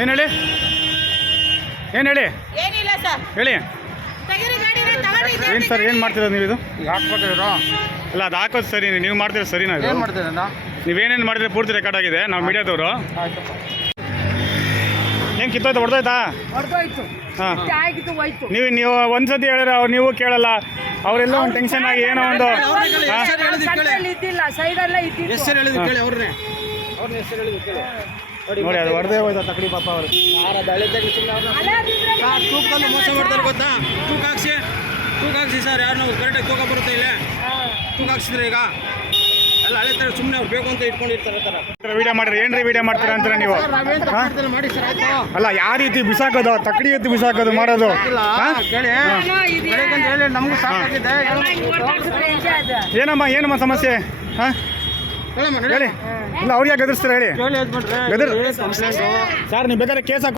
ಏನು ಹೇಳಿ ಏನಿಲ್ಲ ಸರ್. ಹೇಳಿ. ಏನು ಸರ್ ಏನು ಮಾಡ್ತೀರ ನೀವು ಇದು? ಹಾಕ್ಕೊಟ್ಟಿರೋ ಅಲ್ಲ ಅದು ಹಾಕೋದು ಸರಿ, ನೀವು ಮಾಡ್ತೀರ ಸರಿನಾ? ಏನು ಮಾಡ್ತೀರ? ನೀವೇನೇನು ಮಾಡಿದ್ರೆ ಪೂರ್ತಿ ರೆಕಾರ್ಡ್ ಆಗಿದೆ, ನಾವು ಮೀಡಿಯಾದವರು. ಆಯ್ತು. ಏನು ಕಿತ್ತೋಯ್ತು, ಹೊಡೆದೋಯ್ತಾ? ಹೊರಟೋಯ್ತು. ಹಾಂ, ಆಗಿತ್ತು ಹೋಯ್ತು. ನೀವು ಒಂದ್ಸತಿ ಹೇಳಿದ್ರೆ ಅವ್ರು ನೀವು ಕೇಳಲ್ಲ, ಅವರೆಲ್ಲ ಒಂದು ಟೆನ್ಷನ್ ಆಗಿ ಏನೋ ಒಂದು ಇದ್ದಿಲ್ಲ, ಸೈಡೆಲ್ಲ ಇದ್ದಿಲ್ಲ. ಹೆಸರು ಹೇಳಿದ್ರು ಕೇಳಿ, ಅವ್ರನ್ನೇ ಹೆಸರು ಹೇಳಿದ್ರು ಕೇಳಿ. ನೋಡಿ ಅದು ಹೊಡೆದೇ ಹೋಯ್ತಾ ತಕಡಿ ಪಾಪ ಅವರು. ತೂಕಲ್ಲಿ ಮೋಸ ಮಾಡ್ತಾರೆ ಗೊತ್ತಾ? ತೂಕ ಹಾಕ್ಸಿ ಸರ್, ಯಾರು ನಾವು ಕರೆಕ್ಟಾಗಿ ತೂಕ ಬರುತ್ತೆ ಇಲ್ಲೇ. ತೂಕ ಹಾಕ್ಸಿದ್ರೆ ಈಗ ಎಲ್ಲ ಹಳೆ ಥರ ಸುಮ್ಮನೆ ಅವ್ರು ಬೇಕು ಅಂತ ಇಟ್ಕೊಂಡಿರ್ತಾರೆ ಥರ. ವಿಡಿಯೋ ಮಾಡಿದ್ರೆ ಏನ್ರಿ ವಿಡಿಯೋ ಮಾಡ್ತೀರಾ ಅಂತೀರ ನೀವು? ಮಾಡಿ ಸರ್, ಆಯ್ತು. ಅಲ್ಲ, ಯಾವ ರೀತಿ ಬಿಸಾಕೋದು, ತಕಡಿ ಎತ್ತಿ ಬಿಸಾಕೋದು ಮಾಡೋದು? ಕೇಳಿ ಹೇಳಿ, ನಮಗೂ ಸಾಕಾಗಿದೆ. ಏನಮ್ಮ ಸಮಸ್ಯೆ? ಹಾಂ ಹೇಳಿ. ಇಲ್ಲ, ಅವ್ರಿಗೆ ಗದರ್ಸ್ತೀರ ಹೇಳಿ. ಸರ್ ನೀವು ಬೇಕಾದ್ರೆ ಕೇಸ್ ಹಾಕಿ